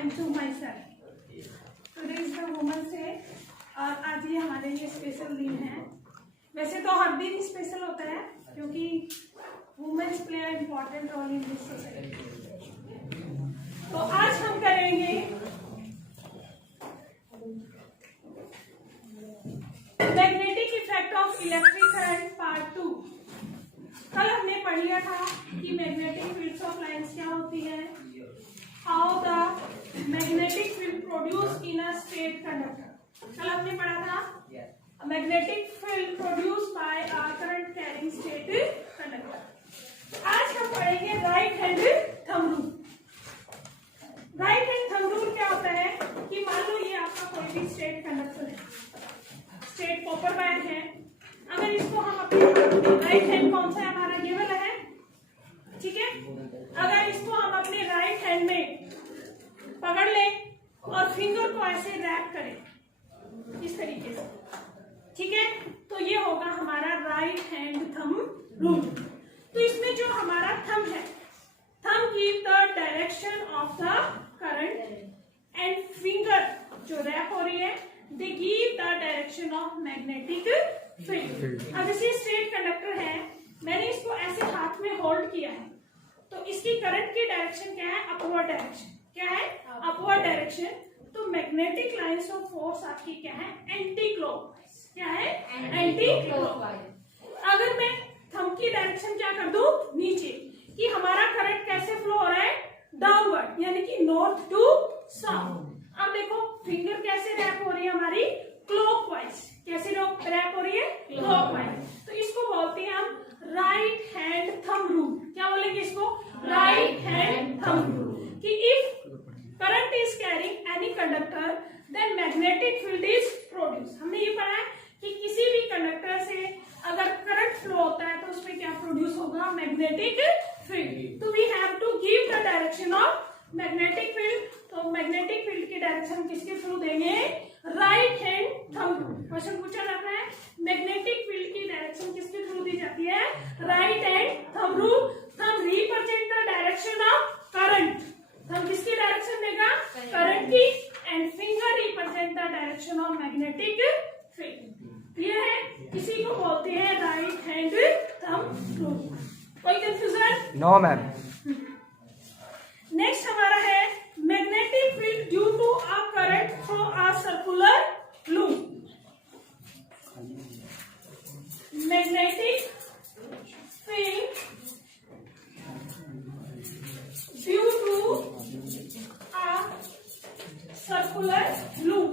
and to myself. Today is the Women's Day और आज ये हमारे लिए स्पेशल दिन है। वैसे तो हर दिन स्पेशल होता है क्योंकि women's play a important role in this society. तो आज हम करेंगे magnetic effect of electric current part 2। कल हमने पढ़ लिया था कि मैग्नेटिक फील्ड्स ऑफ लाइंस क्या होती है, how the magnetic field produce in a straight conductor. कल हमने पढ़ा था magnetic field produce by a current carrying straight conductor. आज हम पढ़ेंगे right hand thumb rule. Right hand thumb rule क्या होता है कि मान लो ये आपका कोई भी स्ट्रेट कंडक्टर है, स्ट्रेट कॉपर वायर है। अगर इसको हम अपने राइट हैंड, कौन सा हमारा ये वाला है, ठीक है, अगर इसको हम अपने राइट हैंड में पकड़ ले और फिंगर को ऐसे रैप करें इस तरीके से, ठीक है, तो ये होगा हमारा राइट हैंड थंब रूल। तो इसमें जो हमारा थंब है, thumb give the direction of the current and finger जो रैप हो रही है they give the direction of magnetic field. अब जैसे स्ट्रेट कंडक्टर है, मैंने इसको ऐसे हाथ में होल्ड किया है, तो इसकी करंट की डायरेक्शन क्या है, अपवर्ड डायरेक्शन। क्या है, अपवर्ड डायरेक्शन। तो मैग्नेटिक लाइंस ऑफ फोर्स आपकी क्या है, एंटी क्लॉकवाइज। क्या है, एंटी क्लॉकवाइज। अगर मैं थंब की डायरेक्शन क्या कर दूं, नीचे, कि हमारा करंट कैसे फ्लो हो रहा है, डाउनवर्ड, यानी कि नॉर्थ टू साउथ। अब देखो फिंगर कैसे रैप हो रही है हमारी, क्लॉकवाइज। कैसे रैप हो रही है, क्लॉकवाइज। तो इसको बोलते हैं हम राइट हैंड थंब रूल। क्या बोलेंगे इसको, राइट हैंड थंब रूल। कि if current is carrying any conductor then magnetic field is produce. हमने ये पढ़ा है कि किसी भी कंडक्टर से अगर करंट फ्लो होता है तो उसमें क्या प्रोड्यूस होगा, मैग्नेटिक फील्ड। तो we have to give the direction of magnetic field. तो मैग्नेटिक फील्ड की डायरेक्शन किसके थ्रू देंगे, right hand thumb rule. Question पूछा जाता है मैग्नेटिक फील्ड की डायरेक्शन किसके थ्रू दी जाती है, right hand thumb rule. Thumb represent the direction of current. Thumb किसकी डायरेक्शन देगा, करंट की, and finger represent the direction of magnetic field. Clear है, इसी को बोलते हैं राइट हैंड थंब रूल। कोई कंफ्यूजन? No ma'am. नेक्स्ट हमारा है magnetic field due to a current through a circular loop. Magnetic field due to a circular loop.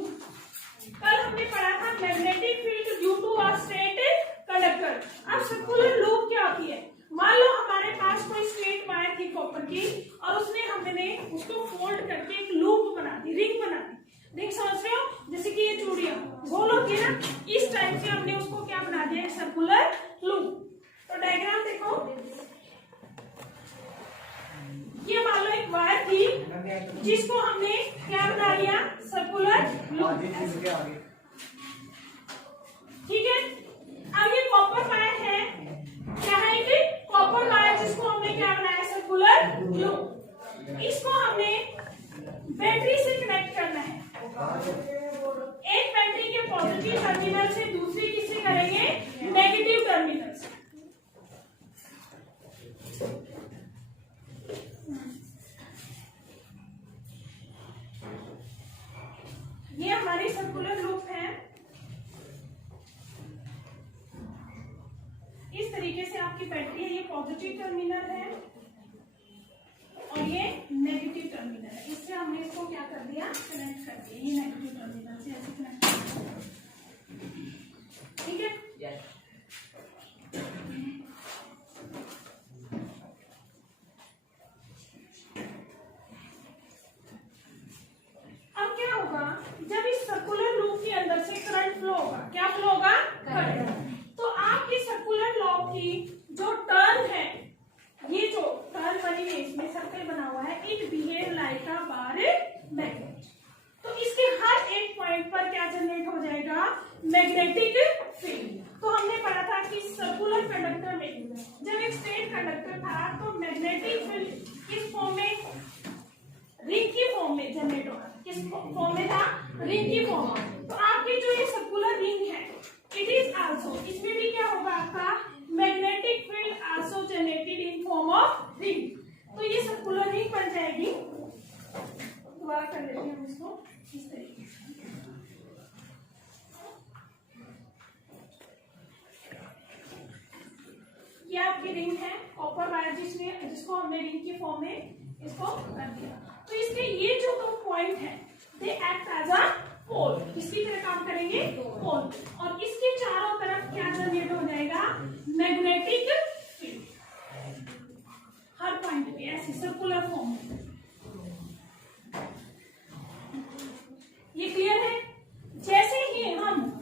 कल हमने पढ़ा था magnetic field due to a straight conductor. अब circular loop क्या होती है, मान लो हमारे पास कोई स्ट्रेट वायर थी कॉपर की और हमने उसको फोल्ड करके एक लूप बना दी, रिंग बना दी। रिंग समझ रहे हो, जैसे कि ये चूड़ियां गोल होती है ना, इस टाइप से हमने उसको क्या बना दिया, एक सर्कुलर लूप। तो डायग्राम देखो, ये मान लो एक वायर थी जिसको हमने क्या बना लिया, सर्कुलर लूप, ठीक है। अब ये कॉपर वायर है, क्या है ये, कॉपर वायर, जिसको हमने क्या बनाया, सर्कुलर लूप। इसको हमने बैटरी से कनेक्ट करना है। एक बैटरी के पॉजिटिव टर्मिनल से दूसरी किससे करेंगे, नेगेटिव टर्मिनल से। ये हमारी सर्कुलर लूप है। इस तरीके से आपकी बैटरी है, ये पॉजिटिव टर्मिनल है और ये नेगेटिव टर्मिनल है। इससे हमने इसको क्या कर दिया, कनेक्ट कर दिया, ये नेगेटिव टर्मिनल से ऐसे कनेक्ट कर दिया, ठीक है। अब क्या होगा, जब इस सर्कुलर लूप के अंदर से करंट फ्लो होगा, क्या फ्लो होगा, करंट। तो आपकी सर्कुलर लूप की जो टर्न है, ये जो टर्न बनी है, इसमें सर्कल बना हुआ है, it behave like a bar magnet. तो इसके हर एक पॉइंट पर क्या जनरेट हो जाएगा, मैग्नेटिक फील्ड। तो हमने पढ़ा था कि सर्कुलर कंडक्टर में जब एक स्ट्रेट कंडक्टर था तो मैग्नेटिक फील्ड किस फॉर्म में, रिंग की फॉर्म में जनरेट होगा। किस फॉर्म में था? रिंग की फॉर्म में। तो आपकी जो ये सर्कुलर रिंग है, इट इज आल्सो, इसमें भी क्या होगा आपका magnetic field also generated in form of ring. तो ये सर्कुलर रिंग बन जाएगी। दोबारा कर लेते हैं हम इसको इस तरीके से। ये आपकी रिंग है, कॉपर वायर जिसको हमने रिंग की फॉर्म में इसको कर दिया। तो इसके ये जो दो पॉइंट है, दे एक्ट एज अ पोल, इसकी तरह काम करेंगे पोल। और इसके चारों तरफ क्या जनरेट हो जाएगा? मैग्नेटिक फील्ड, हर पॉइंट पे ऐसे सर्कुलर फॉर्म में। ये क्लियर है? जैसे ही हम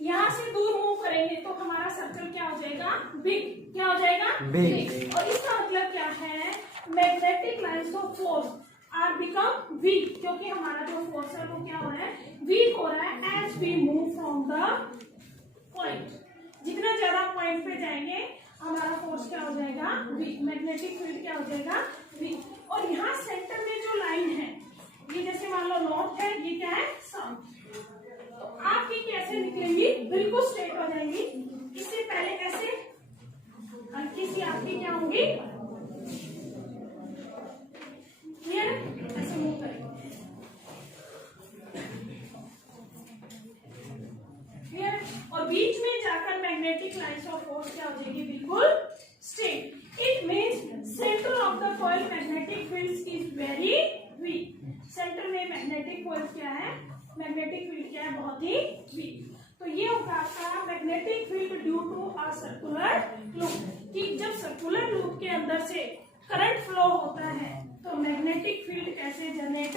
यहां से दूर मूव करेंगे तो हमारा सर्कल क्या हो जाएगा? बिग। क्या हो जाएगा? बिग। और इसका मतलब क्या है? Magnetic lines of force are become weak, क्योंकि हमारा जो फोर्स है वो क्या हो रहा है? वीक हो रहा है as we move from the point. जितना ज्यादा पॉइंट पे जाएंगे हमारा फोर्स क्या हो जाएगा? वीक। मैग्नेटिक फील्ड क्या हो जाएगा? वीक। और यहाँ सेंटर में जो लाइन है, ये जैसे मान लो नॉर्थ है, ये क्या है? साउथ। तो आपकी कैसे निकलेंगी? बिल्कुल स्ट्रेट हो जाएंगी। इससे पहले ऐसे हल्की सी आपकी क्या होंगी? क्लियर? ऐसे मूव करेंगे। क्लियर? और बीच में जाकर मैग्नेटिक लाइंस ऑफ फोर्स क्या हो जाएगी? बिल्कुल straight. It means centre of the coil magnetic field is very weak. Centre में मैग्नेटिक फोर्स क्या है? मैग्नेटिक फील्ड क्या है? बहुत ही वीक। तो ये होगा आपका magnetic field due to a circular loop. कि जब सर्कुलर लूप के अंदर से करंट फ्लो होता है तो मैग्नेटिक फील्ड कैसे जनरेट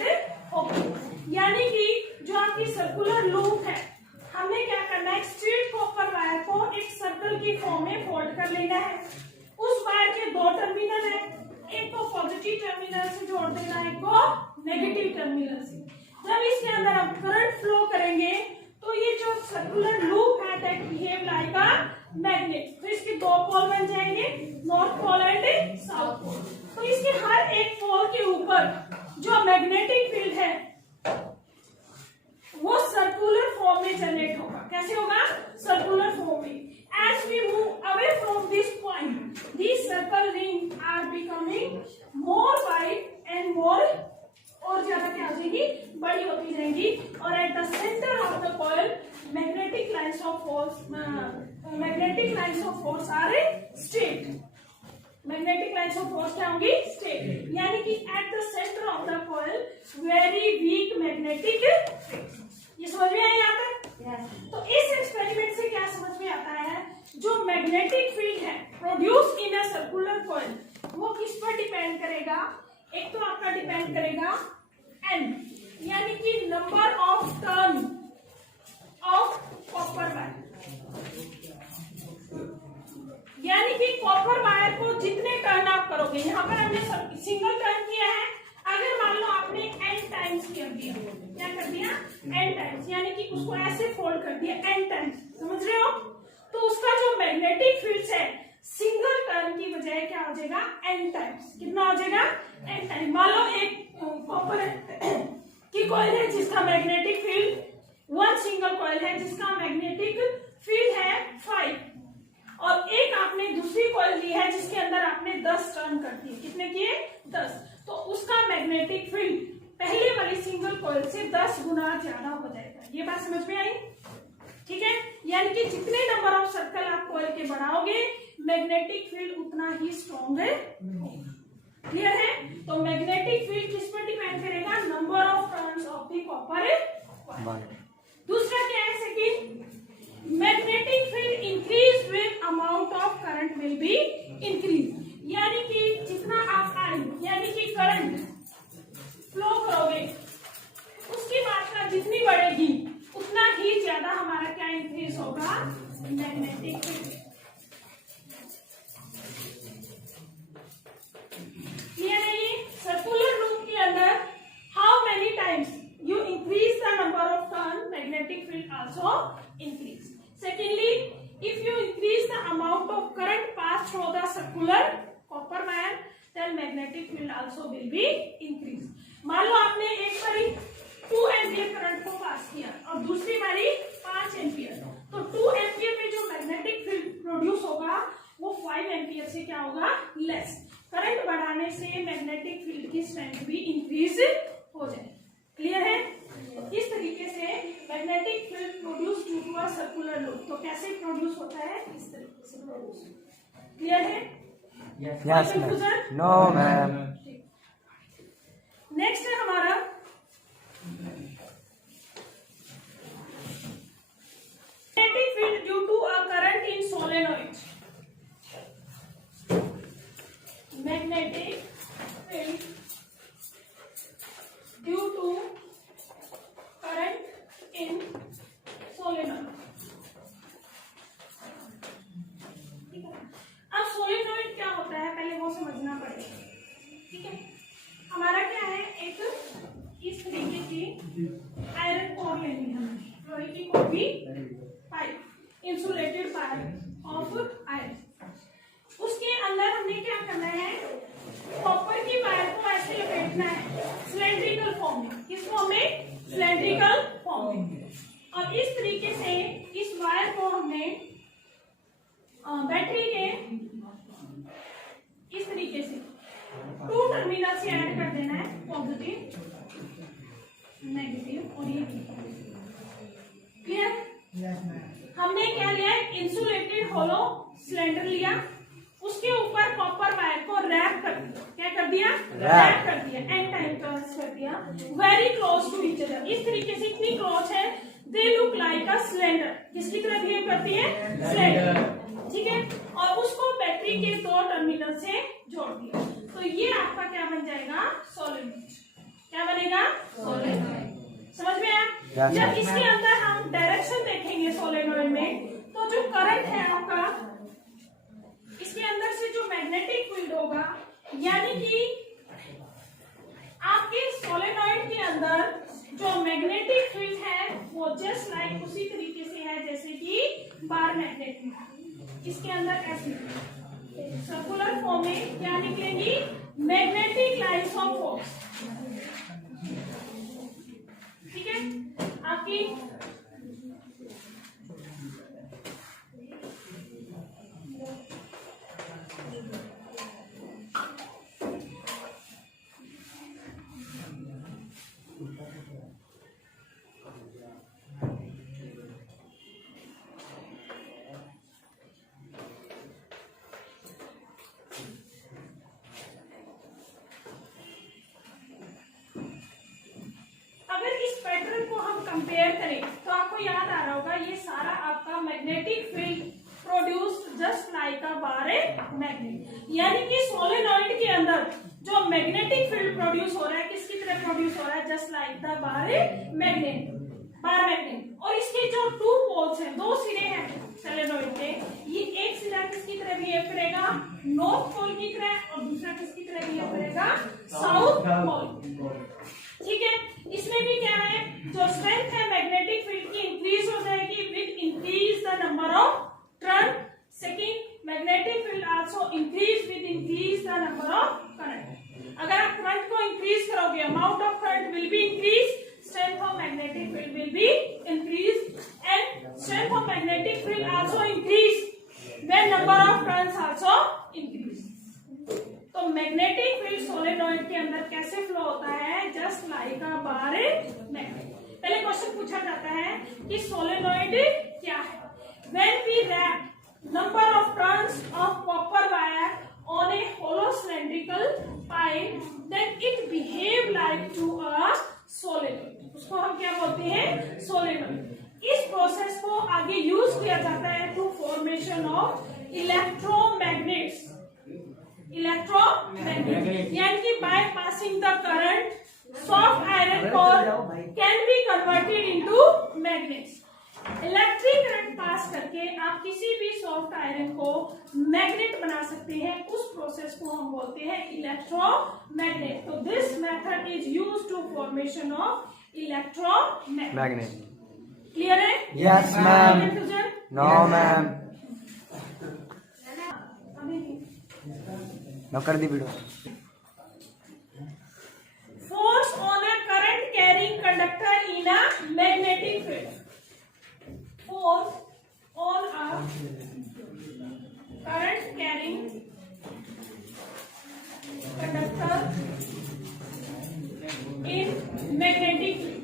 होगी? यानी कि जो आपकी सर्कुलर लूप है, हमने क्या करना है? स्ट्रेट कॉपर वायर को एक सर्कल की फॉर्म में फोल्ड कर लेना है। उस वायर के दो टर्मिनल है, एक को पॉजिटिव टर्मिनल से जोड़ देना है, एक को नेगेटिव टर्मिनल से। जब इसके अंदर हम करंट फ्लो करेंगे तो ये जो सर्कुलर लूप है that behave like a magnet. तो इसके दो पोल बन जाएंगे, north pole and south pole. तो इसके हर एक पोल के ऊपर जो मैग्नेटिक फील्ड है वो सर्कुलर फॉर्म में जनरेट होगा। कैसे होगा? सर्कुलर फॉर्म में। As we move away from this point, these circle rings are becoming more wide and more, और ज्यादा क्या हो जाएगी? बड़ी होती जाएंगी। और at the centre of the coil magnetic lines of force are straight. Magnetic lines of force क्या होंगी? स्ट्रेट। यानी कि at the centre of the coil very weak magnetic. ये समझ में आई यहाँ तक? तो इस एक्सपेरिमेंट से क्या समझ में आता है? जो मैग्नेटिक फील्ड है produce in a circular coil, वो किस पर डिपेंड करेगा? एक तो आपका डिपेंड करेगा एन, यानी कि number of turn off copper wire. यानी कि कॉपर वायर को जितने टर्न आप करोगे, यहाँ पर हमने सिंगल टर्न किया है, अगर मान लो आपने एन टाइम्स कर दिया, क्या कर दिया? एन टाइम्स, यानी कि उसको ऐसे फोल्ड कर दिया एन टाइम्स, समझ रहे हो? तो उसका जो मैग्नेटिक फील्ड है सिंगल टर्न की बजाय क्या हो जाएगा? N times. कितना हो जाएगा? N time. मान लो एक कॉपर की कॉइल है जिसका magnetic field, one single coil है जिसका मैग्नेटिक फील्ड है 5, और एक आपने दूसरी कॉइल ली है जिसके अंदर आपने 10 टर्न कर दिए। कितने किए? 10। तो उसका मैग्नेटिक फील्ड पहले वाली सिंगल कॉइल से 10 गुना ज्यादा हो जाएगा। ये बात समझ में आई? ठीक है? यानी कि जितने नंबर ऑफ सर्कल आप कॉइल के बढ़ाओगे मैग्नेटिक फील्ड उतना ही स्ट्रॉन्ग होगा। क्लियर है? तो मैग्नेटिक फील्ड किस पर डिपेंड करेगा? Number of turns of the copper wire. दूसरा क्या है? Second, magnetic field increase with amount of current will be increase. यानी कि जितना आप यानी कि करंट फ्लो करोगे उसकी मात्रा जितनी बढ़ेगी उतना ही ज्यादा हमारा क्या इंक्रीज होगा? Magnetic field. क्लियर है? ये सर्कुलर लूप के अंदर how many times you increase the number of turn, magnetic field also increase. Secondly, if you increase the amount of current passed through the circular copper wire, then magnetic field also will be increase. मान लो आपने एक बारी 2 ampere current को पास किया और दूसरी बारी 5 ampere, तो 2 एम्पियर में जो मैग्नेटिक फील्ड प्रोड्यूस होगा वो 5 एम्पियर से क्या होगा, लेस। करंट बढ़ाने से मैग्नेटिक फील्ड की स्ट्रेंथ भी इंक्रीज हो जाए। क्लियर है? इस तरीके से magnetic field produce due to a circular loop. तो कैसे प्रोड्यूस होता है, इस तरीके से प्रोड्यूस। क्लियर है? Yes ma'am. No ma'am. Next है हमारा magnetic field due to a current in solenoid. Magnetic field due to current in solenoid. अब सोलेनॉइड क्या होता है पहले वो समझना पड़ेगा। ठीक है, हमारा क्या है, एक इस तरीके की आयरन कोर लेनी है, लोहे की कोई pipe, insulated pipe of iron. उसके अंदर हमने क्या करना है, कॉपर की वायर को ऐसे लपेटना है सिलेंड्रिकल फॉर्म में। किस फॉर्म में? सिलेंड्रिकल फॉर्म में। और इस तरीके से इस वायर को हमने बैटरी के इस तरीके से 2 टर्मिनल से ऐड कर देना है, पॉजिटिव नेगेटिव और ये क्लियर। हमने क्या लिया, इंसुलेटेड होलो सिलेंडर लिया, उसके ऊपर कॉपर वायर को रैप कर दिया। क्या कर दिया? रैप कर दिया, एन टाइप का कर दिया, very close to each other. इस तरीके से इतनी क्लोज है, they look like a cylinder. किसकी तरह बिहेव करती है? सिलेंडर। ठीक है, और उसको बैटरी के 2 टर्मिनल से जोड़ दिया। तो ये आपका क्या बन जाएगा, सोलेनॉइड। क्या बनेगा? सोलेनॉइड। समझ में आया? जब इसके अंदर हम डायरेक्शन देखेंगे सोलेनॉइड में, तो जो करंट है आपका, इसके अंदर से जो मैग्नेटिक फील्ड होगा, यानी कि आपके सोलेनॉइड के अंदर जो मैग्नेटिक फील्ड है वो जस्ट लाइक उसी तरीके से है जैसे कि बार मैग्नेट में। इसके अंदर ऐसे सर्कुलर फॉर्म में क्या निकलेंगी, मैग्नेटिक लाइंस ऑफ फोर्स। ठीक है, आपकी कंपेयर करें तो आपको याद आ रहा होगा, ये सारा आपका magnetic field produced just like अ बार मैग्नेट। यानी कि सोलेनॉइड के अंदर जो मैग्नेटिक फील्ड प्रोड्यूस हो रहा है किसकी तरह प्रोड्यूस हो रहा है, just like the bar magnet. Bar magnet. और इसके जो 2 पोल्स हैं, 2 सिरे हैं सोलेनॉइड के, ये एक सिरा किसकी तरह बिहेव करेगा, नॉर्थ पोल की तरह, और दूसरा किसकी तरह बिहेव करेगा, साउथ पोल। ठीक है, इसमें भी क्या है, जो स्ट्रेंथ है मैग्नेटिक फील्ड की इंक्रीज हो जाएगी with increase the number of turn. Second, magnetic field also increase with increase the number of current. अगर आप करंट को इंक्रीज करोगे, amount of current will be increase, strength of magnetic field will be increased, and strength of magnetic field also increase when number of turns also increase. तो magnetic field solenoid के अंदर कैसे flow होता है, just like अ bar magnet. पहले question पूछा जाता है कि सोलेनॉइड क्या है। When we wrap number of turns of copper wire on a hollow cylindrical pipe, then it behave like to a solenoid. उसको हम क्या बोलते हैं, सोलेनॉइड। इस प्रोसेस को आगे यूज किया जाता है to formation of electromagnets. Electromagnet यानी कि by passing the current soft iron core can be converted into magnets. Electric current pass करके आप किसी भी सॉफ्ट आयरन को मैग्नेट बना सकते हैं। उस प्रोसेस को हम बोलते हैं इलेक्ट्रोमैग्नेट। तो this method is used to formation of electromagnet. Clear है? Yes ma'am. No ma'am. No कर दी video. Force on a current carrying conductor in a magnetic field. Force on a current carrying conductor in magnetic field.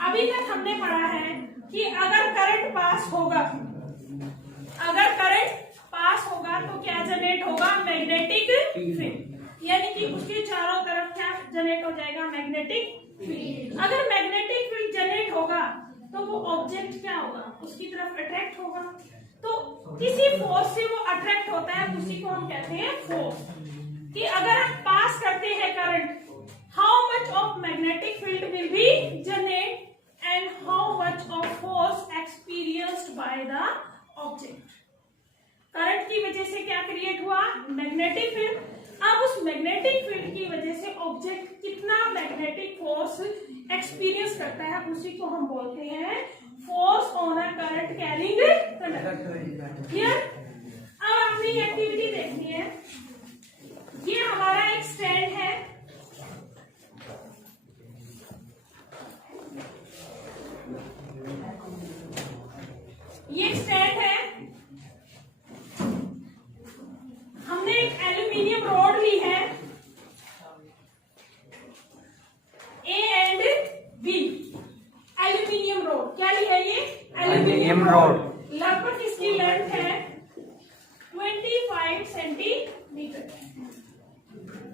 अभी तक हमने पढ़ा है कि अगर करंट पास होगा, अगर करंट पास होगा तो क्या जनरेट होगा? मैग्नेटिक फील्ड, यानी कि उसके चारों तरफ क्या जनरेट हो जाएगा? Magnetic field. अगर मैग्नेटिक फील्ड जनरेट होगा तो वो ऑब्जेक्ट क्या होगा? उसकी तरफ अट्रैक्ट होगा। तो किसी फोर्स से वो अट्रैक्ट होता है, उसी को हम कहते हैं फोर्स। कि अगर हम पास करते हैं current, how much of magnetic field will be generated and how much of force experienced by the object। Current की वजह से क्या क्रिएट हुआ? Magnetic field. अब उस मैग्नेटिक फील्ड की वजह से ऑब्जेक्ट कितना मैग्नेटिक फोर्स एक्सपीरियंस करता है, उसी को हम बोलते हैं force on a current carrying conductor. Clear? अब अपनी एक्टिविटी देखनी है। ये हमारा एक स्टैंड है, ये स्टैंड है। हमने एक एल्यूमिनियम रॉड ली है, A and B. Aluminium rod क्या ली है? ये एल्यूमिनियम रॉड। लगभग इसकी लेंथ है 25 सेंटीमीटर।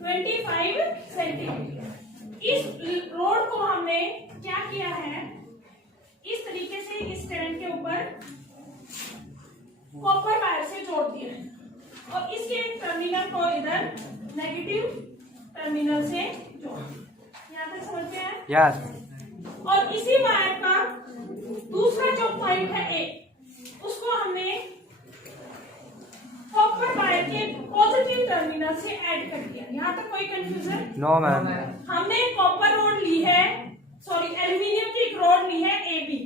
25 सेंटीमीटर। इस रॉड को हमने क्या किया है? इस तरीके से इस स्टैंड के ऊपर कॉपर वायर से जोड़ दिया है और इसके टर्मिनल को इधर नेगेटिव टर्मिनल से जोड़ दिया। यहाँ तक समझ में आया? यस। और इसी वायर का दूसरा जो पॉइंट है ए, उसको हमने कॉपर वायर के पॉजिटिव टर्मिनल से ऐड कर दिया। यहाँ तक कोई कंफ्यूजन? No ma'am. हमने कॉपर रॉड ली है, सॉरी एल्यूमिनियम की एक रॉड ली है ए बी,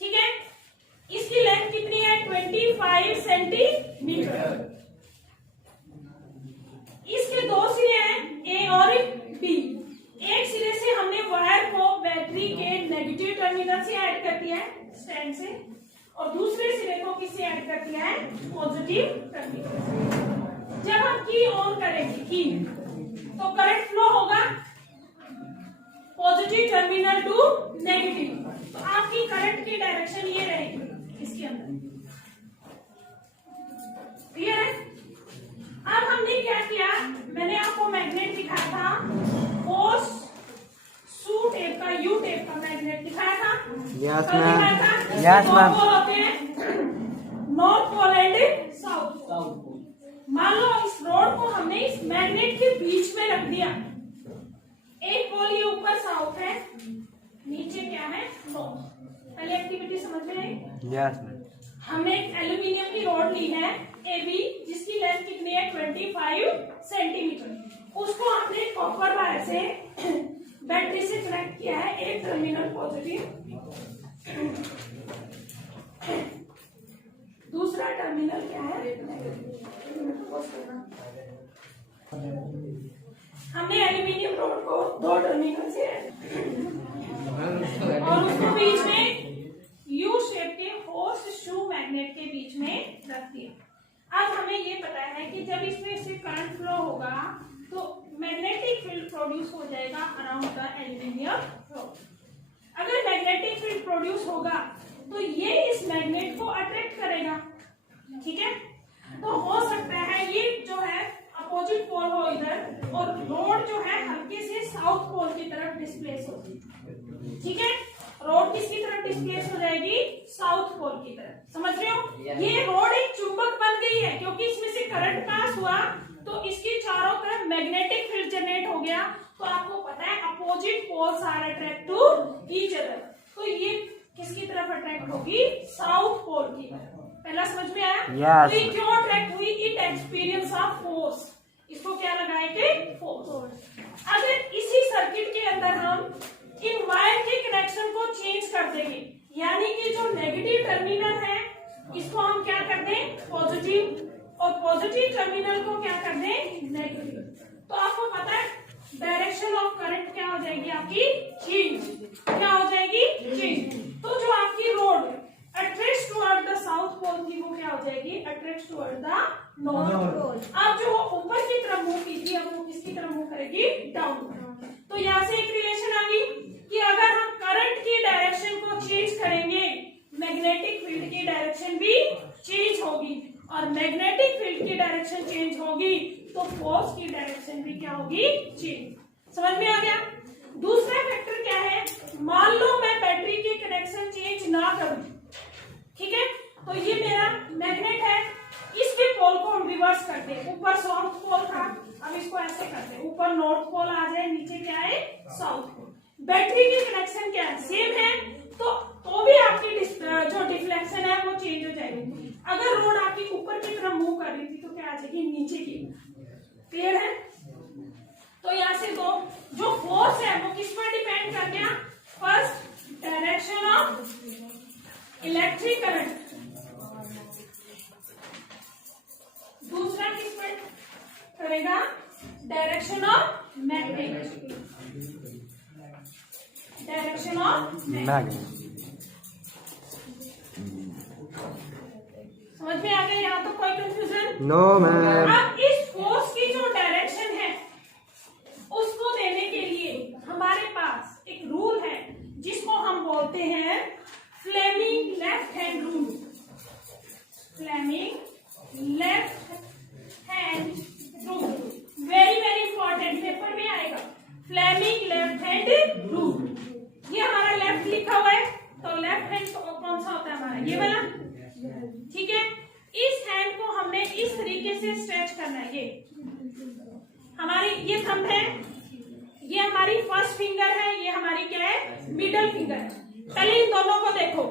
ठीक है? इसकी लेंथ कितनी है? 25 सेंटीमीटर। इसके दो सिरे हैं, ए और बी। एक सिरे से हमने वायर को बैटरी के नेगेटिव टर्मिनल से ऐड कर दिया है, स्टैंड से, और दूसरे सिरे को किससे ऐड कर दिया है? पॉजिटिव टर्मिनल से। जब हम की ऑन करेंगे की, तो करंट फ्लो होगा पॉजिटिव टर्मिनल टू नेगेटिव। तो आपकी करंट की डायरेक्शन ये रहेगी इसके अंदर। क्लियर है? अब हमने क्या किया? मैंने आपको मैग्नेट दिखाया था, फोर्स सू टेप का, यू टेप का मैग्नेट दिखाया था। यस कल मैम। दिखाया था। Yes ma'am. दो पोल होते हैं, north pole and south pole. मान लो इस रॉड को हमने इस मैग्नेट के बीच में रख दिया। एक पोल ये ऊपर साउथ है, नीचे क्या है? नॉर्थ। पहले एक्टिविटी समझ में आई? Yes ma'am. हमने एक एल्यूमिनियम की रॉड ली है ए बी, जिसकी लेंथ कितनी है? 25 सेंटीमीटर। उसको हमने कॉपर वायर से बैटरी से कनेक्ट किया है, एक टर्मिनल पॉजिटिव, दूसरा टर्मिनल क्या है? हमने एल्यूमिनियम रॉड को दो टर्मिनल से और उसको बीच में यू शेप के होस्ट शू मैग्नेट के बीच में रख दिया। अब हमें ये पता है कि जब इसमें से करंट फ्लो होगा तो मैग्नेटिक फील्ड प्रोड्यूस हो जाएगा अराउंड द एल्यूमिनियम रॉड। अगर मैग्नेटिक फील्ड प्रोड्यूस होगा तो ये इस मैग्नेट को अट्रैक्ट करेगा, ठीक है? तो हो सकता है ये जो है अपोजिट पोल हो इधर, और रोड जो है हल्के से साउथ पोल की तरफ डिस्प्लेस हो, ठीक है? रोड किसकी तरफ डिस्प्लेस हो जाएगी? साउथ पोल की तरफ। समझ रहे हो? ये रोड एक चुंबक बन गई है क्योंकि इसमें से करंट पास हुआ तो इसके चारों तरफ मैग्नेटिक फील्ड जनरेट हो गया। तो आपको पता है opposite poles are attract to each other. तो ये किसकी तरफ अट्रैक्ट होगी? साउथ पोल की तरफ। पहला समझ में आया? Yes. तो ये क्यों अट्रैक्ट हुई? It experience of force. इसको क्या लगाएंगे? फोर्स। अगर इसी सर्किट के अंदर हम इन वायर के कनेक्शन को चेंज कर देंगे, यानी कि जो नेगेटिव टर्मिनल है इसको हम क्या कर दें, पॉजिटिव, और पॉजिटिव टर्मिनल को क्या कर दें, नेगेटिव। तो आपको पता है डायरेक्शन ऑफ करंट क्या हो जाएगी आपकी, चेंज। क्या हो जाएगी, चेंज। तो जो आपकी rod attracts toward the south pole थी वो क्या हो जाएगी, attracts toward the north pole. अब जो ऊपर की तरफ मूव की थी अब वो किसकी तरफ मूव करेगी, डाउन। तो यहाँ से एक रिलेशन आ गई कि अगर हम करंट की डायरेक्शन को चेंज करेंगे मैग्नेटिक फील्ड की डायरेक्शन भी चेंज होगी, और मैग्नेटिक फील्ड की डायरेक्शन चेंज होगी तो फोर्स की डायरेक्शन भी क्या होगी, चेंज। समझ में आ गया। दूसरा फैक्टर क्या है, मान लो मैं बैटरी के कनेक्शन चेंज ना करूं, ठीक है, तो ये मेरा मैग्नेट है, इसके पोल को हम रिवर्स करते हैं। ऊपर साउथ पोल था, अब इसको ऐसे करते हैं, ऊपर नॉर्थ पोल आ जाए, नीचे क्या है, साउथ पोल। बैटरी की कनेक्शन क्या है, सेम है, तो भी आपकी जो डिफ्लेक्शन है वो चेंज हो जाएगी। अगर रोड आपकी ऊपर की तरफ मूव कर रही थी तो क्या आ जाएगी, नीचे की। क्लियर है। तो यहाँ से दो जो फोर्स है वो किस पर डिपेंड कर गया, first direction of electric current, दूसरा किस पर करेगा, direction of magnet, direction of magnet. समझ में आ गया, यहाँ तो कोई कंफ्यूजन नो मैम। अब इस फोर्स की जो डायरेक्शन है उसको देने के लिए हमारे पास एक रूल है जिसको हम बोलते हैं Fleming left hand rule. Fleming left hand rule very very important, paper में आएगा। फ्लेमिंग लेफ्ट हैंड रूल, ये हमारा लेफ्ट लिखा हुआ है, तो लेफ्ट हैंड कौन सा होता है हमारा, ये वाला, ठीक है। इस हैंड को हमने इस तरीके से स्ट्रेच करना है। ये हमारी ये थंब है, ये हमारी फर्स्ट फिंगर है, ये हमारी क्या है, मिडल फिंगर है। पहले इन दोनों को देखो,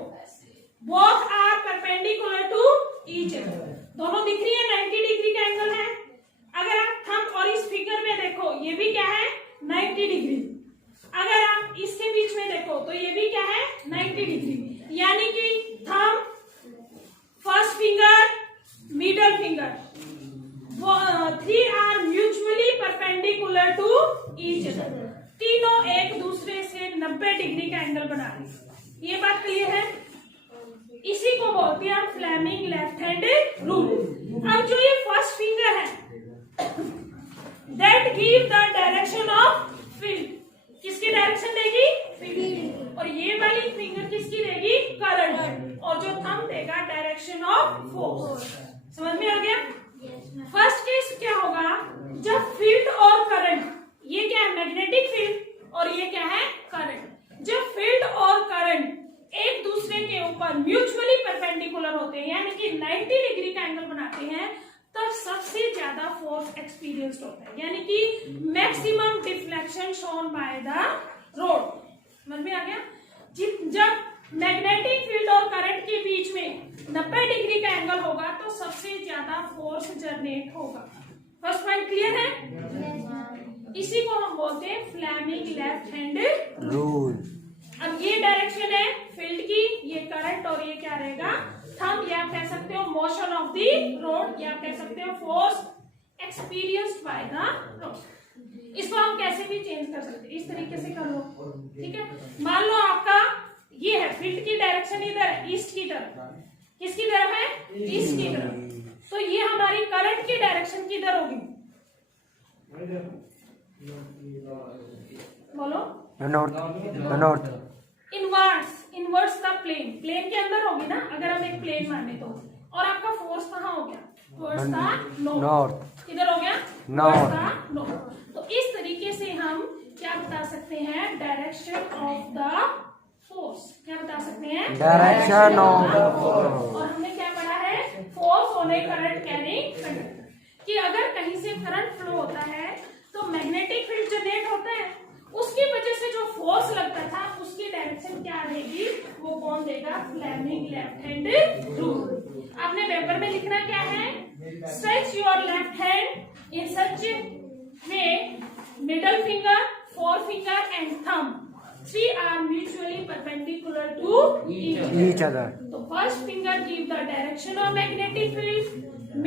both are perpendicular to each other, दोनों दिख रही है, 90 डिग्री का एंगल है। अगर आप थंब और इस फिंगर में देखो, ये भी क्या है, 90 डिग्री। अगर आप इसके बीच में देखो तो ये भी क्या है, 90 डिग्री, यानी कि thumb, first finger, middle finger, 3 are mutually perpendicular to each other, तीनों एक दूसरे से 90 डिग्री का एंगल बना रहे हैं। ये बात क्लियर है। इसी को बोलते हैं फ्लेमिंग लेफ्ट हैंड रूल। अब जो ये फर्स्ट फिंगर है that give the direction of field, किसकी डायरेक्शन देगी, फील्ड, और ये वाली फिंगर किसकी देगी, करंट, और जो थंब देगा डायरेक्शन ऑफ फोर्स। समझ में आ गया। फर्स्ट केस क्या होगा, जब फील्ड और करंट, ये क्या है, मैग्नेटिक फील्ड, और ये क्या है, करंट, जब फील्ड और करंट एक दूसरे के ऊपर म्यूचुअली परपेंडिकुलर होते हैं, यानी कि 90 डिग्री का एंगल बनाते हैं, तब सबसे ज्यादा फोर्स एक्सपीरियंस्ड होता है, यानी कि maximum deflection shown by the road. समझ में आ गया। जब मैग्नेटिक फील्ड और करंट के बीच में 90 डिग्री का एंगल होगा तो सबसे ज्यादा फोर्स जनरेट होगा। फर्स्ट पॉइंट क्लियर है। इसी को हम बोलते हैं फ्लेमिंग लेफ्ट हैंड रूल। अब ये डायरेक्शन है फील्ड की, ये करंट, और ये क्या रहेगा, थंब, या आप कह सकते हो मोशन ऑफ द रोड, या आप कह सकते हो force experienced by the road. इसको हम कैसे भी चेंज कर सकते हैं, इस तरीके से कर लो, ठीक है। मान लो आपका ये है, फील्ड की डायरेक्शन इधर है, ईस्ट की तरफ, किसकी तरफ है, ईस्ट की तरफ, तो ये हमारी करंट की डायरेक्शन किधर होगी, बोलो, north. Inverse the plane, plane के अंदर होगी ना, अगर हम एक प्लेन माने तो। और आपका फोर्स कहाँ हो गया, टुवर्ड्स द नॉर्थ, किधर हो गया, नॉर्थ। तो इस तरीके से हम क्या बता सकते हैं, डायरेक्शन ऑफ द फोर्स, क्या बता सकते हैं, डायरेक्शन ऑफ द फोर्स। और हमने क्या पढ़ा है, force on A current carrying conductor, कि अगर कहीं से करंट फ्लो होता है तो मैग्नेटिक फील्ड जनरेट होता है, उसकी वजह से जो फोर्स लगता था उसकी डायरेक्शन क्या रहेगी, वो कौन देगा, फ्लेमिंग लेफ्ट हैंड रूल। आपने पेपर में लिखना क्या है, stretch your left hand in such way middle finger, four finger and thumb 3 are mutually perpendicular to each other. So first finger give the direction of magnetic field,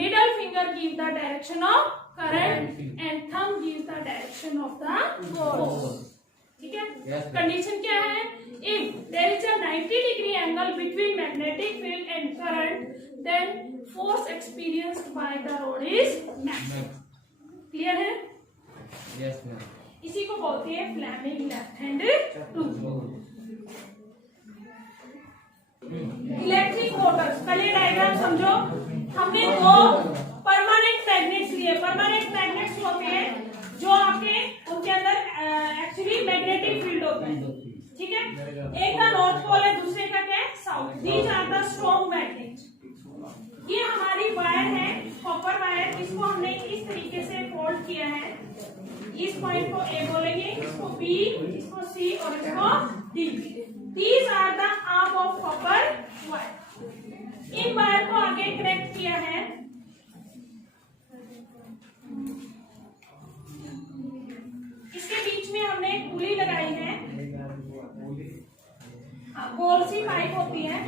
middle finger give the direction of current, and thumb gives the direction of the force. ठीक है? Condition क्या है? If there is a 90-degree angle between magnetic field and current, then force experienced by the rod is maximum. Clear है? Yes, ma'am. इसी को बोलते हैं Fleming left hand rule. Electric Motors का ये डायग्राम समझो. हमने दो परमानेंट मैग्नेट्स लिए. परमानेंट मैग्नेट्स होते हैं जो आपके उनके अंदर एक्चुअली मैग्नेटिक फील्ड होता है. ठीक है? एक का नॉर्थ पोल है, दूसरे का क्या है? South. These are the strong magnets. ये हमारी वायर है, कॉपर वायर. इसको हमने इस तरीके से फोल्ड किया है. इस पॉइंट को ए बोलेंगे, इसको बी, इसको सी और इसको D. These are the arm of copper wire. इन वायर को आगे कनेक्ट किया है. इसके बीच में हमने एक पुली लगाई है. गोल सी पाइप होती है.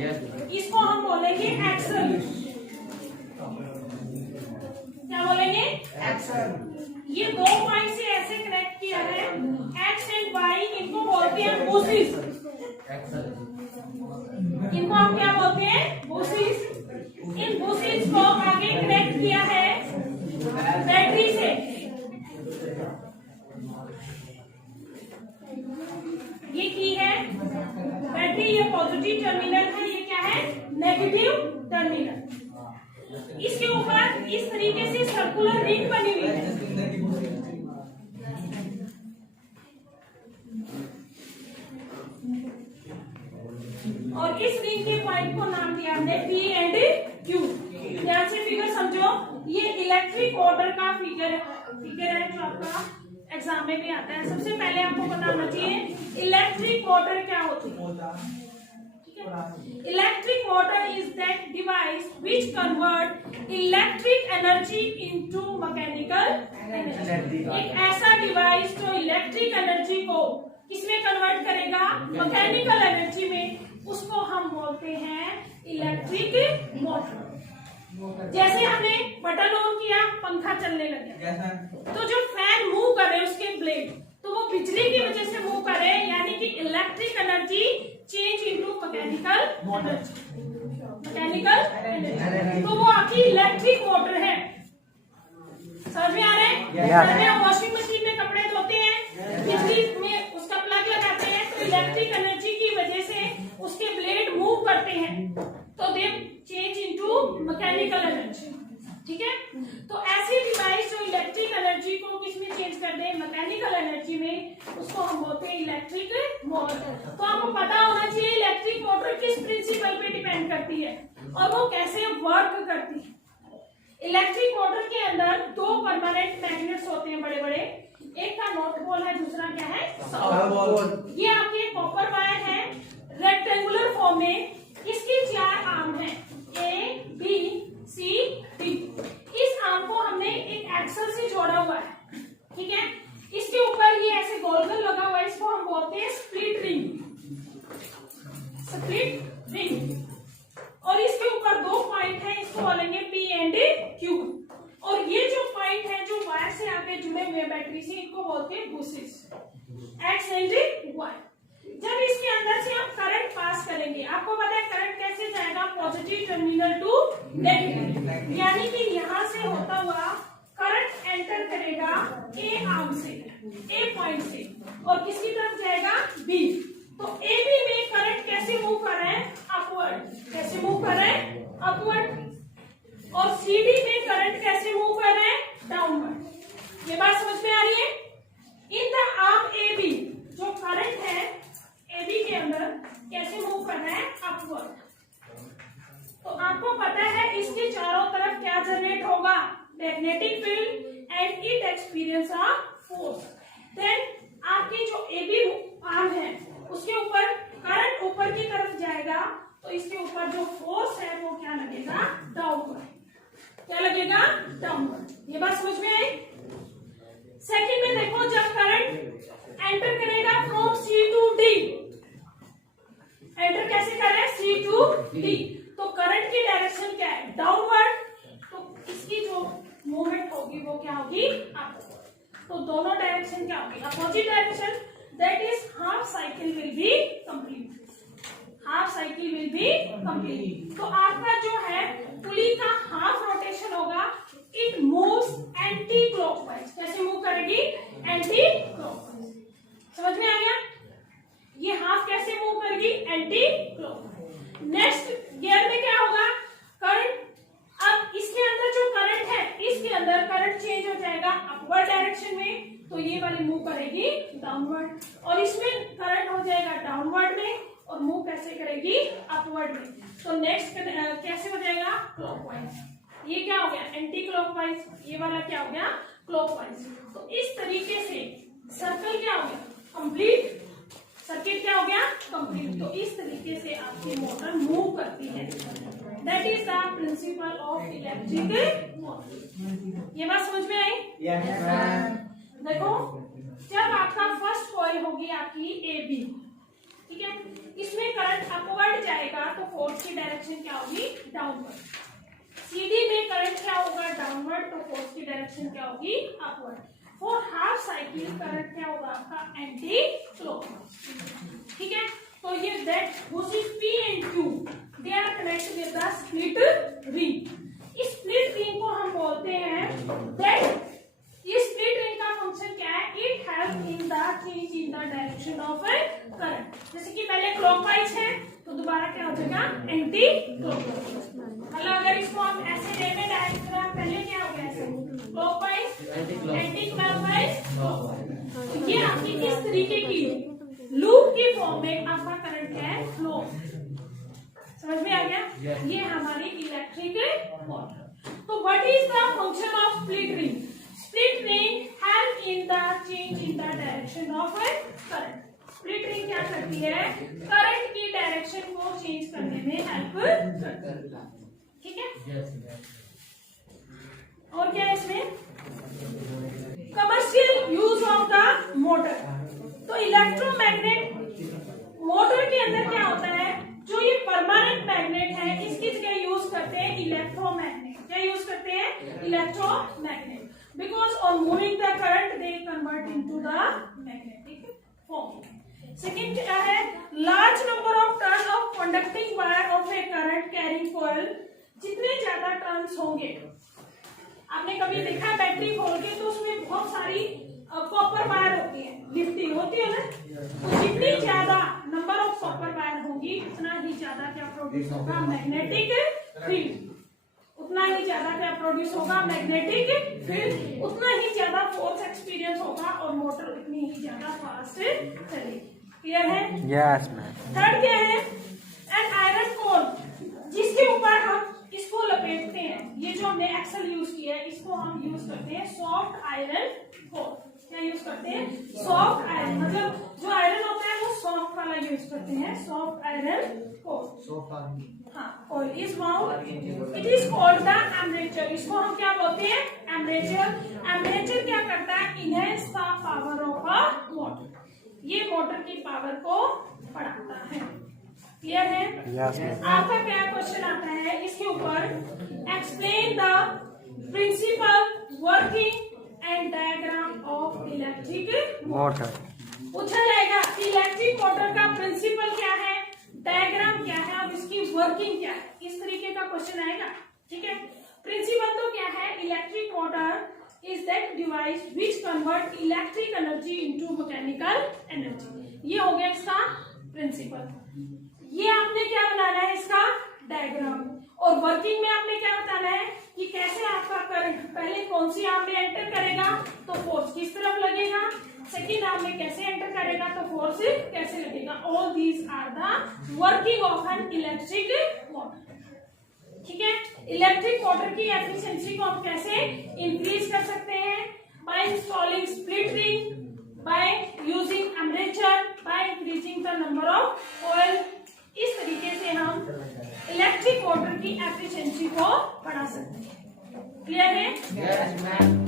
इसको हम बोलेंगे एक्सल. क्या बोलेंगे? एक्सल. ये दो पॉइंट से ऐसे कनेक्ट किया है. एक्स एंड वाई इनको बोलते हैं बुशिस. इनको हम क्या बोलते हैं? बुशिस. इन बुशिस को आगे कनेक्ट किया है बैटरी से. ये की है बैटरी. ये पॉजिटिव टर्मिनल है, ये क्या है? Negative terminal. इसके ऊपर इस तरीके से सर्कुलर रिंग बनी हुई है. और इस रिंग के पॉइंट को नाम दिया हमने P एंड Q. ध्यान से फिगर समझो. ये इलेक्ट्रिक मोटर का फिगर है जो आपका एग्जाम में भी आता है. सबसे पहले आपको पता होना चाहिए इलेक्ट्रिक मोटर क्या होती है. Electric motor is that device which convert electric energy into mechanical energy. एक ऐसा डिवाइस जो इलेक्ट्रिक एनर्जी को किसमें कन्वर्ट करेगा? मैकेनिकल एनर्जी में. उसको हम बोलते हैं इलेक्ट्रिक मोटर. जैसे हमने बटन ऑन किया, पंखा चलने लगा, तो जो फैन मूव कर रहे हैं उसके ब्लेड, तो वो बिजली की वजह से मूव कर रहे हैं. यानी कि electric energy change into mechanical energy. Mechanical energy तो वो आपकी इलेक्ट्रिक मोटर है. समझ में आ रहा है? जैसे हम वॉशिंग मशीन में कपड़े धोते हैं, बिजली में उसका प्लग लगाते हैं, तो इलेक्ट्रिक एनर्जी की वजह से उसके ब्लेड मूव करते हैं, तो दे चेंज इनटू मैकेनिकल एनर्जी. ठीक है? तो ऐसी डिवाइस जो इलेक्ट्रिक एनर्जी को किसमें चेंज कर दे? मैकेनिकल एनर्जी में, उसको हम बोलते हैं इलेक्ट्रिक मोटर. तो आपको पता होना चाहिए इलेक्ट्रिक मोटर किस प्रिंसिपल पे डिपेंड करती है और वो कैसे वर्क करती है. इलेक्ट्रिक मोटर के अंदर दो परमानेंट मैग्नेट्स होते हैं बड़े बड़े. एक का नॉर्थ पोल है, दूसरा क्या है? South pole. ये आपकी कॉपर वायर है रेक्टेंगुलर फॉर्म में. इसकी 4 आर्म है, ए, बी, सी, डी. इस आर्म को हमने एक एक्सल से जोड़ा हुआ है. ठीक है? इसके ऊपर ये ऐसे गोल गोल लगा हुआ है. इसको हम बोलते हैं स्प्लिट रिंग. Split ring. और इसके ऊपर दो पॉइंट है, इसको बोलेंगे P एंड Q. और ये जो पॉइंट है जो वायर से आगे जुड़े हुए बैटरी से, इनको बोलते हैं बुशिस. X and Y. जब इसके अंदर से हम करंट पास करेंगे, आपको पता है करंट कैसे जाएगा? Positive terminal to negative. यानी कि यहाँ से होता हुआ करंट एंटर करेगा A आर्म से, A पॉइंट से, और किसकी तरफ जाएगा? B. तो AB में करंट कैसे मूव कर रहे हैं? अपवर्ड. कैसे मूव कर रहे हैं? अपवर्ड. और CD में करंट कैसे मूव कर रहे हैं? डाउनवर्ड. ये बात समझ में आ रही है? इन द आर्म AB जो करंट है AB के अंदर कैसे मूव कर रहा है? अपवर्ड. तो आपको पता है इसके चारों तरफ क्या जनरेट होगा? Magnetic field and it experience a force. Then आपकी जो AB आर्म है उसके ऊपर करंट ऊपर की तरफ जाएगा, तो इसके ऊपर जो फोर्स है वो क्या लगेगा? डाउनवर्ड. क्या लगेगा? डाउनवर्ड. ये बात समझ में आई? सेकंड में देखो, जब करंट एंटर करेगा from C to D, D. तो करंट की डायरेक्शन क्या है? डाउनवर्ड। तो इसकी जो मूवमेंट होगी वो क्या होगी? अपवर्ड। तो दोनों डायरेक्शन क्या होगी? Opposite direction. That is half cycle will be complete. Half cycle will be complete. तो आपका जो है पुली का हाफ रोटेशन होगा, इट मूव्स एंटी क्लॉकवाइज। कैसे मूव करेगी? Anti clockwise. समझ में आ गया? ये हाफ कैसे मूव करेगी? Anti clockwise. नेक्स्ट गियर में क्या होगा? करंट, अब इसके अंदर जो करंट है, इसके अंदर करंट चेंज हो जाएगा अपवर्ड डायरेक्शन में, तो ये वाली मूव करेगी डाउनवर्ड। और इसमें करंट हो जाएगा डाउनवर्ड में और मूव कैसे करेगी? अपवर्ड में। तो नेक्स्ट कैसे हो जाएगा? क्लॉकवाइज। ये क्या हो गया? Anti clockwise. ये वाला क्या हो गया? क्लॉकवाइज। तो इस तरीके से सर्कल क्या हो गया? कंप्लीट। सर्किट क्या हो गया? कंप्लीट। तो इस तरीके से आपकी मोटर मूव करती है। That is the principle of electric motor. ये बात समझ में आई? देखो, जब आपका फर्स्ट कॉइल होगी आपकी ए बी, ठीक है, इसमें करंट अपवर्ड जाएगा तो फोर्स की डायरेक्शन क्या होगी? डाउनवर्ड। सीडी में करंट क्या होगा? डाउनवर्ड, तो फोर्स की डायरेक्शन क्या होगी? Upward. For half cycle current क्या होगा आपका? Anticlockwise. ठीक है, तो ये that which is P and Q, they are connected with the split ring. इस स्प्लिट रिंग को हम बोलते हैं दैट, ये स्प्लिट रिंग का फंक्शन क्या है? It help in the change in the direction of A current. जैसे कि पहले क्लॉकवाइज है तो दोबारा क्या हो जाएगा? Anti clockwise. मतलब अगर इसको हम ऐसे ले में डायरेक्शन, पहले क्या हो गया? ऐसे क्लॉकवाइज, एंटी क्लॉकवाइज। ये आपकी इस तरीके की लूप की फॉर्म में आपका करंट है फ्लो। समझ में आ गया? ये हमारी इलेक्ट्रिक मोटर। तो what is the function of split ring? Split ring help in the change in the direction of A current. Split ring क्या करती है? करंट की डायरेक्शन को चेंज करने में हेल्प करती है। ठीक है? और क्या है इसमें? Commercial use of the motor. तो इलेक्ट्रोमैग्नेट मोटर के अंदर क्या होता है? जो ये परमानेंट मैग्नेट है, इसकी जगह यूज करते हैं इलेक्ट्रोमैग्नेट। क्या यूज करते हैं? Electromagnet. Because on moving the current they convert into the magnetic form. Second क्या है? Large number of turn off conducting wire of A current carrying coil. जितने ज्यादा टर्न्स होंगे, आपने कभी देखा बैटरी खोल के तो उसमें बहुत सारी कॉपर वायर होती है, लिफ्टिंग होती है ना, तो जितनी ज्यादा नंबर ऑफ कॉपर वायर होंगी उतना ही ज्यादा क्या प्रोड्यूस होगा? Magnetic field. उतना ही ज्यादा क्या प्रोड्यूस होगा? Magnetic field. उतना ही ज्यादा फोर्स एक्सपीरियंस होगा और मोटर उतनी ही ज्यादा फास्ट चलेगी। क्लियर है? Yes ma'am. थर्ड क्या है? एन आयरन कोर, जिसके ऊपर हम इसको लपेटते हैं। ये जो हमने एक्सल यूज किया है, इसको हम यूज करते हैं सॉफ्ट आयरन कोर। क्या यूज करते हैं? Soft iron. मतलब जो आयरन होता है वो सॉफ्ट वाला यूज करते हैं, सॉफ्ट आयरन कोर। हाँ, core is mount, it is called the एम्बरेचर। इसको हम क्या बोलते हैं? एम्बरेचर। एम्बरेचर क्या करता है? Enhance the power of a motor. ये मोटर की पावर को बढ़ाता है। क्लियर है? Yes ma'am. आपका क्या क्वेश्चन आता है इसके ऊपर? Explain the principle working and diagram of electric motor. पूछा जाएगा इलेक्ट्रिक मोटर का प्रिंसिपल क्या है, डायग्राम क्या है, अब इसकी वर्किंग क्या है। इस तरीके का क्वेश्चन आएगा। ठीक है? प्रिंसिपल तो क्या है? Electric motor is that device which convert electric energy into mechanical energy. ये हो गया इसका प्रिंसिपल। ये आपने क्या बनाना है? इसका डायग्राम। और वर्किंग में आपने क्या बताना है कि कैसे आपका करंट पहले कौन सी आर्म में एंटर करेगा तो फोर्स किस तरफ लगेगा, सेकेंड आर्म में कैसे एंटर करेगा तो फोर्स कैसे लगेगा। All these are the working of an electric motor. ठीक है? इलेक्ट्रिक मोटर की एफिशिएंसी को हम कैसे इंक्रीज कर सकते हैं? By installing split ring, by using एम्बरेचर, by increasing the number of coil. इस तरीके से हम इलेक्ट्रिक मोटर की एफिशिएंसी को बढ़ा सकते हैं। क्लियर है? Yes, ma'am.